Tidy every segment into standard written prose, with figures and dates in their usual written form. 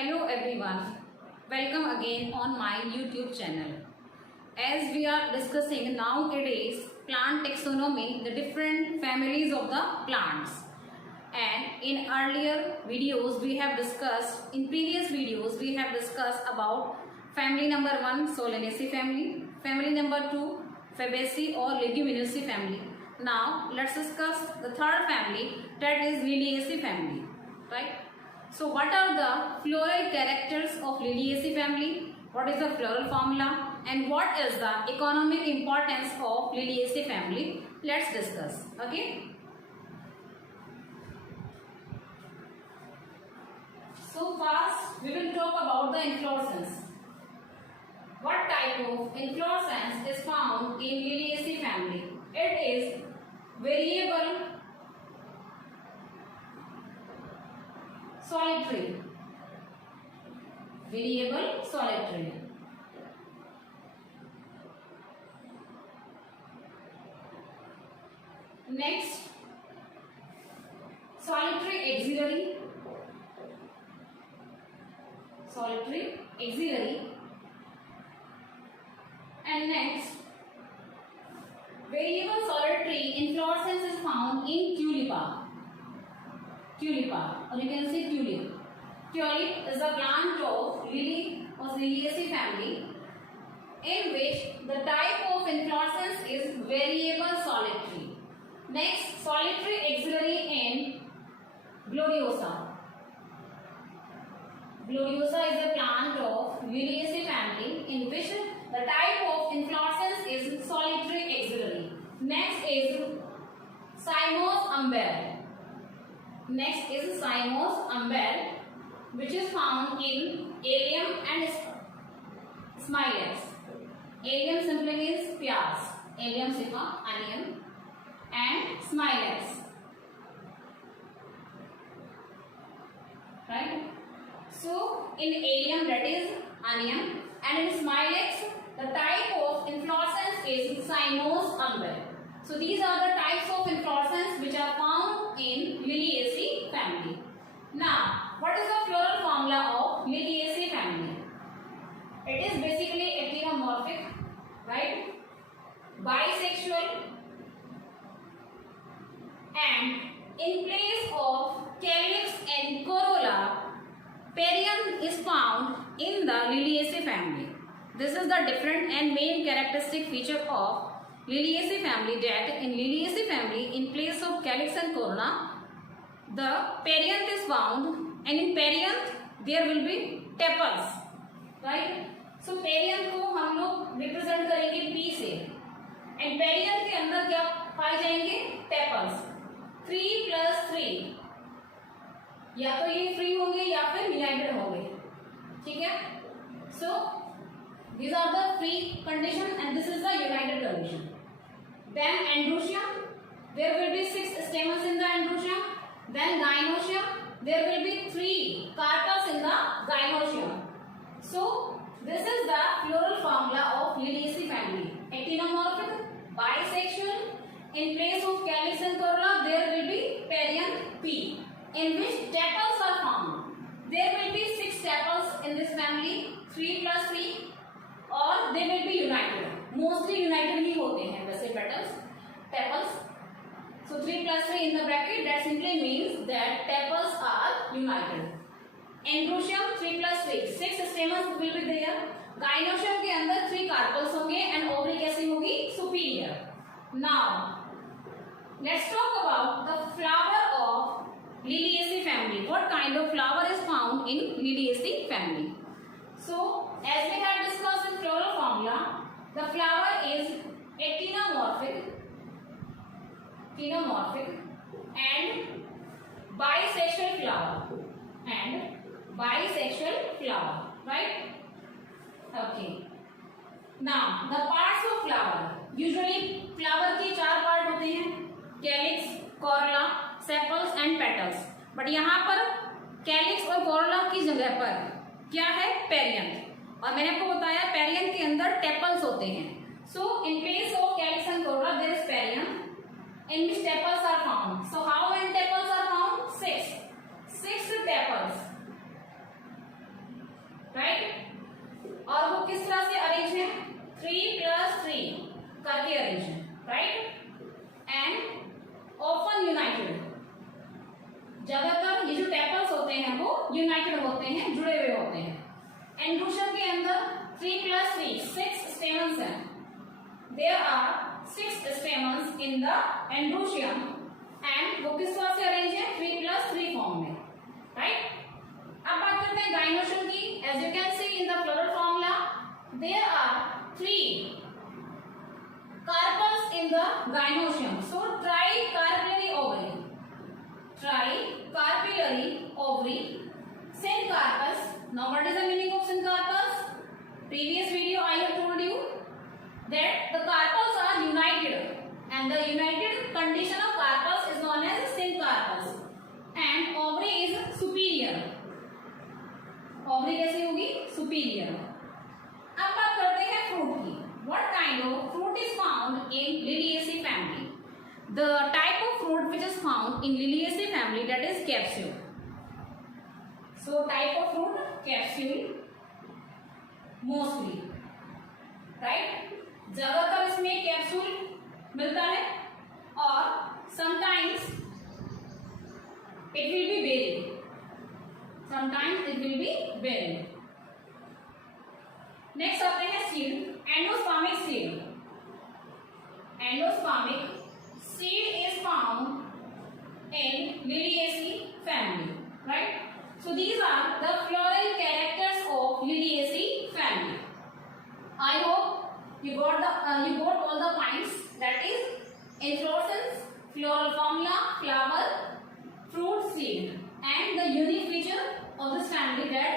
Hello everyone, welcome again on my YouTube channel. As we are discussing nowadays plant taxonomy, the different families of the plants, and in earlier videos we have discussed, in previous videos we have discussed about family number 1 Solanaceae family, family number 2 Fabaceae or Leguminosae family. Now let's discuss the third family, that is Liliaceae family, right? So what are the floral characters of Liliaceae family? What is the floral formula? And what is the economic importance of Liliaceae family? Let's discuss. Okay. So first we will talk about the inflorescence. What type of inflorescence is found in Liliaceae family? It is variable, solitary. Variable, solitary. Next, solitary axillary. Solitary axillary. And next, variable solitary inflorescence is found in tulipa. Tulipa, or you can say tulip. Tulip is a plant of lily or Liliaceae family, in which the type of inflorescence is variable solitary. Next, solitary axillary in Gloriosa. Gloriosa is a plant of Liliaceae family, in which the type of inflorescence is solitary axillary. Next is Cymos umbel. Next is Cymos umbel, which is found in Allium and Smilex. Allium simply means pyaz. Allium sigma, onion, and Smilex. Right? So in Allium, that is onion, and in Smilex the type of inflorescence is Cymos umbel. So these are the types of inflorescence which are found in Liliaceae family. Now, what is the floral formula of Liliaceae family? It is basically actinomorphic, right? Bisexual, and in place of calyx and corolla, perianth is found in the Liliaceae family. This is the different and main characteristic feature of Liliaceae family, that in Liliaceae family, in place of calyx and corolla, the perianth is found, and in perianth there will be tepals, right? So perianth को हम लोग represent करेंगे P से, and perianth के अंदर क्या पाए जाएंगे? tepals. 3 plus 3, या तो ये free होंगे या फिर united होंगे, ठीक है? So these are the free condition and this is the united condition. Then androecium, there will be 6 stamens in the androecium. Then gynoecium, there will be 3 carpels in the gynoecium. So this is the floral formula of Liliaceae family. Actinomorphic, bisexual, in place of calyx and corolla there will be perianth P, in which tepals are found. There will be 6 tepals in this family, 3 plus 3, और they will be united. Mostly united ही होते हैं वैसे petals, tepals. So 3 plus 3 in the bracket, that simply means that tepals are united. Androecium 3 plus 3, 6 stamens will be there. Gynoecium के अंदर 3 carpels होंगे and ovary कैसी होगी? Superior. Now let's talk about the flower of Liliaceae family. What kind of flower is found in Liliaceae family? So as we have discussed in floral formula, the flower is actinomorphic and bisexual flower, right? Okay. Now the parts of flower, usually flower के 4 part होते हैं, calyx, corolla, sepals and petals. But यहाँ पर calyx और corolla की जगह पर क्या है? perianth. और मैंने आपको बताया perianth के अंदर tepals होते हैं. So in place of calyx and corolla there is perianth, in which tepals are found. So how many tepals are found? 6. 6 tepals. वो यूनाइटेड होते हैं, जुड़े हुए होते हैं। एंड्रोशियम के अंदर 3 + 3 6 स्टेमन्स हैं। There are 6 stamens in the androecium and वो किस तरह से अरेंज है, 3 + 3 फॉर्म में, राइट। अब बात करते हैं गाइनोशियम की। As you can see in the floral formula there are 3 carpels in the gynoecium. So tricarpellary ovary, tricarpellary ovary, syncarpus. Now what is the meaning of syncarpus? Previous video I have told you that the carpels are united and the united condition of carpels is known as syncarpus and ovary is superior. Ovary कैसी होगी, superior. अब बात करते हैं fruit की। What kind of fruit is found in Liliaceae family? The type of fruit which is found in Liliaceae family, that is capsule. So type of fruit, capsule mostly, right? ज्यादातर इसमें capsule मिलता है और sometimes it will be berry. Sometimes it will be berry. Next आते हैं seed, endospermic seed. Endospermic seed is found in Liliaceae family, right. So these are the floral characters of Liliaceae family. I hope you got all the points, that is inflorescence, floral formula, flower, fruit, seed, and the unique feature of this family that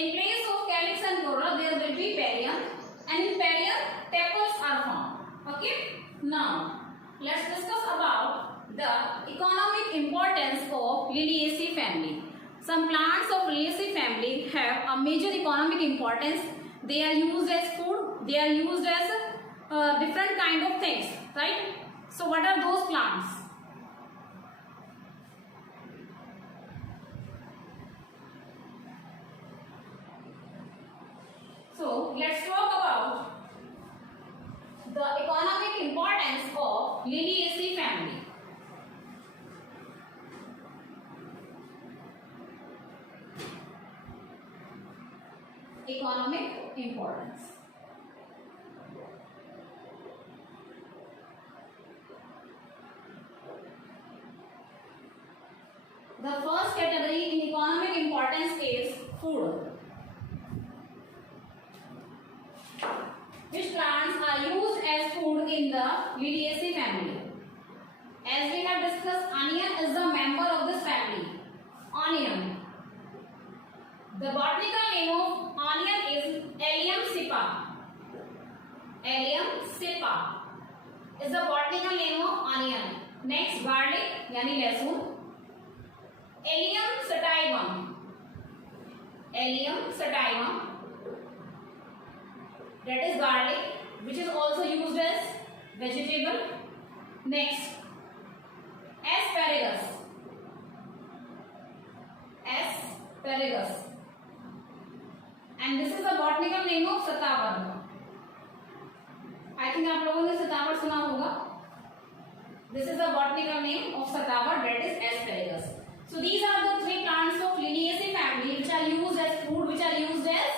in place of calyx and corolla there will be perianth, and in perianth tepals are found. Okay, now let's discuss about the economic importance of Liliaceae family. Some plants of Liliaceae family have a major economic importance. They are used as food, they are used as different kind of things, right? So what are those plants? So let's talk about the economic importance of Liliaceae family. Economic importance. The first category in economic importance is food. Which plants are used as food in the Liliaceae family? As we have discussed, onion is a member of this family. Onion. The botanical name of onion is Allium cepa. Allium cepa is the botanical name of onion. Next, garlic यानी लहसुन. Allium sativum. Allium sativum. That is garlic, which is also used as vegetable. Next, asparagus. Asparagus. And this is the botanical name of satavar. I think आप लोगों ने सतावर सुना होगा. This is the botanical name of satavar, that is asparagus. So these are the three plants of Liliaceae family which are used as food, which are used as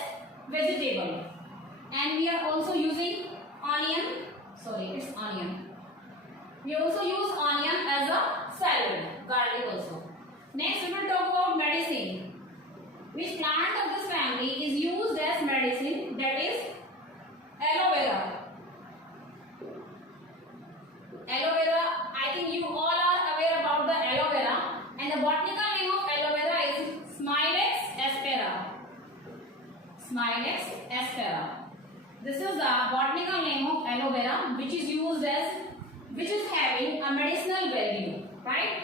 vegetable. And we are also using onion. Sorry, it's onion. We also use onion as a salad. Garlic also. Next, we will talk about medicine. Which plant of this family is used as medicine? That is aloe vera. Aloe vera. I think you all are aware about the aloe vera. And the botanical name of aloe vera is Smilex aspera. Smilex aspera. This is the botanical name of aloe vera, which is used as, which is having a medicinal value, right?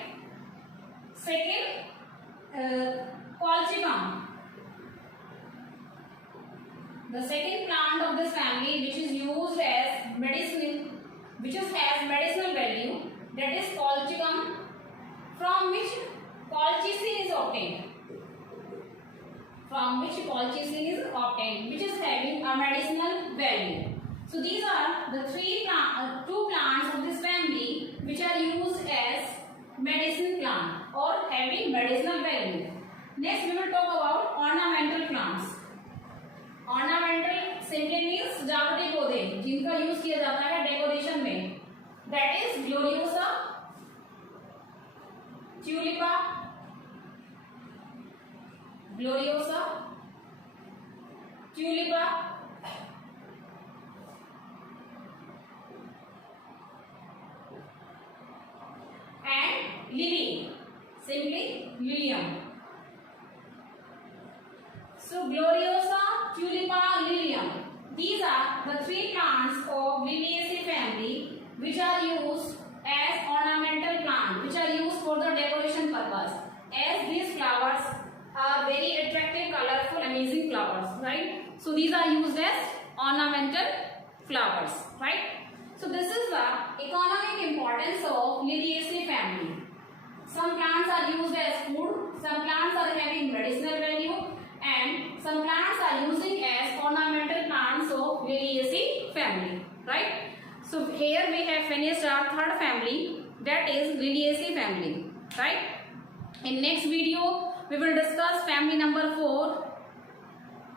Second, colchicum. The second plant of this family, which is used as medicine, which is has medicinal value, that is colchicum, from which colchicine is obtained. From which colchicine is obtained, which is having a medicinal value. So these are the two plants of this family which are used as medicine plant or having medicinal value. Next we will talk about ornamental plants. Ornamental simply means सजावटी पौधे जिनका use किया जाता है decoration में. That is Gloriosa, Tulipa, Gloriosa, Tulipa, and Lily, simply Lilium. So Gloriosa, Tulipa, Lilium. These are the three plants of Liliaceae family which are used as ornamental plants, which are used for the decoration purpose. As these flowers are very attractive, colorful, amazing flowers, right? So these are used as ornamental flowers, right? So this is the economic importance of Liliaceae family. Some plants are used as food, some plants are having medicinal value, and some plants are using as ornamental plants of Liliaceae family, right? So here we have finished our third family, that is Liliaceae family, right? In next video we will discuss family number 4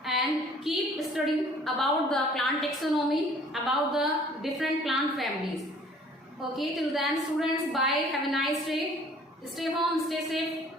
and keep studying about the plant taxonomy, about the different plant families. Okay, till then students, bye, have a nice day, stay home, stay safe.